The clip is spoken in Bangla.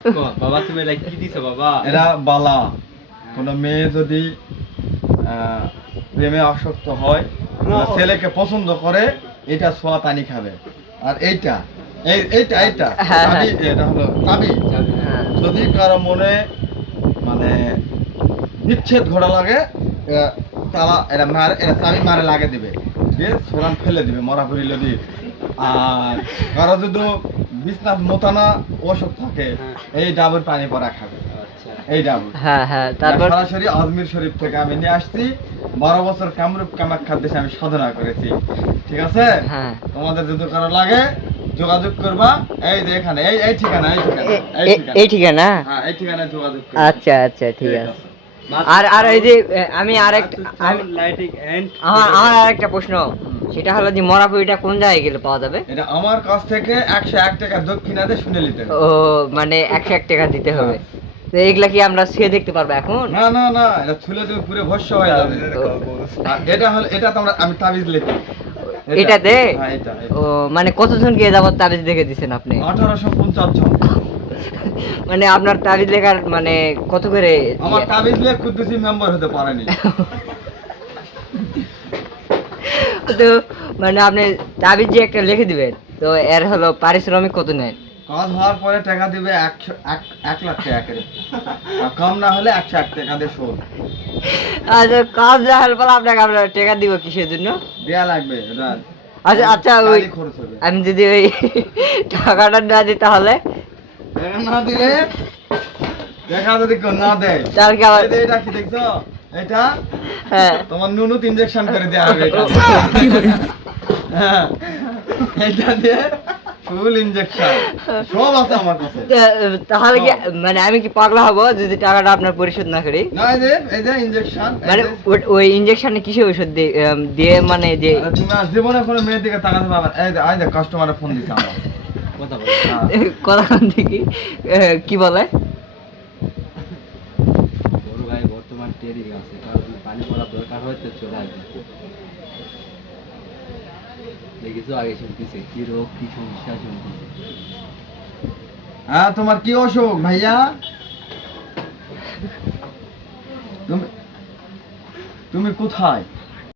বাবা তুমি এটা কি দিছো বাবা? এরা বালা। কোনো মেয়ে যদি প্রেমে আসক্ত হয়, ছেলেকে পছন্দ করে, এটা ছোঁয়া পানি খাবে। আর এইটা এইটা এইটা এটা হলো চাবি। যদি কারো মনে মানে বিচ্ছেদ ঘোড়া লাগে, তারা এরা মারে, এরা চাবি মারে লাগে দিবে, দিয়ে সোরান ফেলে দিবে মরা পড়িল দিয়ে। আর কারো যদি বিছনাথ মোতানা ওষুধ থাকে, এই ডাবের পানি পরা খাবে। এই ডাব তারপর সরাসরি আজমির শরীফ থেকে আমি নিয়ে আসছি। 12 বছর কামরূপ কামাখ্যার দেশে আমি সাধনা করেছি। ঠিক আছে, তোমাদের যদি কারো লাগে যোগাযোগ করবা। এই যে এখানে এই ঠিকানা, এই ঠিকানা। হ্যাঁ, এই ঠিকানায় যোগাযোগ করবা। আচ্ছা আচ্ছা, ঠিক আছে। আর এই যে আমি আমার আরেকটা প্রশ্ন, সেটা হলো যে মরাপুরিটা কোন জায়গায় গেলে পাওয়া যাবে? এটা আমার কাছ থেকে 101 টাকা দক্ষিণাতে শুনে নিতে হবে। ও মানে 101 টাকা দিতে হবে। তো এগুলা কি আমরা ছুঁয়ে দেখতে পারবো এখন? না না না, এটা ছুলে তুমি পুরো ভস্য হয়ে যাবে। আর এটা হলো, এটা তোমরা আমি তাবিজ লিখি এটাতে। হ্যাঁ, এটা ও মানে কতজন কে যাবত তাবিজ দেখে দিছেন আপনি? 1850 জন। মানে আপনার তাবিজ লেখার মানে কত করে? আমার তাবিজ লেখ কুদ্দুসি মেম্বার হতে পারেনি। তো মানে আপনি তাবিজ যে একটা লিখে দিবেন, তো এর হলো পারিশ্রমিক কত নেন? কাজ হওয়ার পরে টাকা দিবে 1 লাখ টাকা করে। আর কম না হলে 101 টাকা দিয়ে শোধ। আচ্ছা, কাজ না হলে পরে আপনাকে আমরা টাকা দিব কিসের জন্য? দেয়া লাগবে এটা। আচ্ছা আচ্ছা, ওই আমি যদি ওই টাকাটা না দিই তাহলে? টাকা না দিলে, টাকা যদি কেউ না দেয় তাহলে কি আবার? এটা কি দেখছো? এটা হ্যাঁ, তোমার নুনুত ইনজেকশন করে দেয়া হবে এটা। হ্যাঁ, এটা দিয়ে ফুল ইনজেকশন সব আছে আমার কাছে। তাহলে কি মানে আমি কি পাগলা হবো যদি টাকাটা আপনার পরিশোধ না করি? না, এই যে ইনজেকশন, মানে ওই ইনজেকশনে কিসে ওষুধ দিয়ে মানে যে তুমি আর জীবনে কোনো মেয়ের দিকে তাকাতে পারবে না। এই যে কাস্টমারে ফোন দিছে আমার। কথা দেখি কি বলে? বড় ভাই বর্তমান টেরি আছে, কারণ পানি পড়া দরকার হয়তো চলে আসবে। দেখিছো আগে শুনতেছে কি রোগ কি সমস্যা শুনতেছে। হ্যাঁ, তোমার কি অসুখ ভাইয়া? তুমি কোথায়?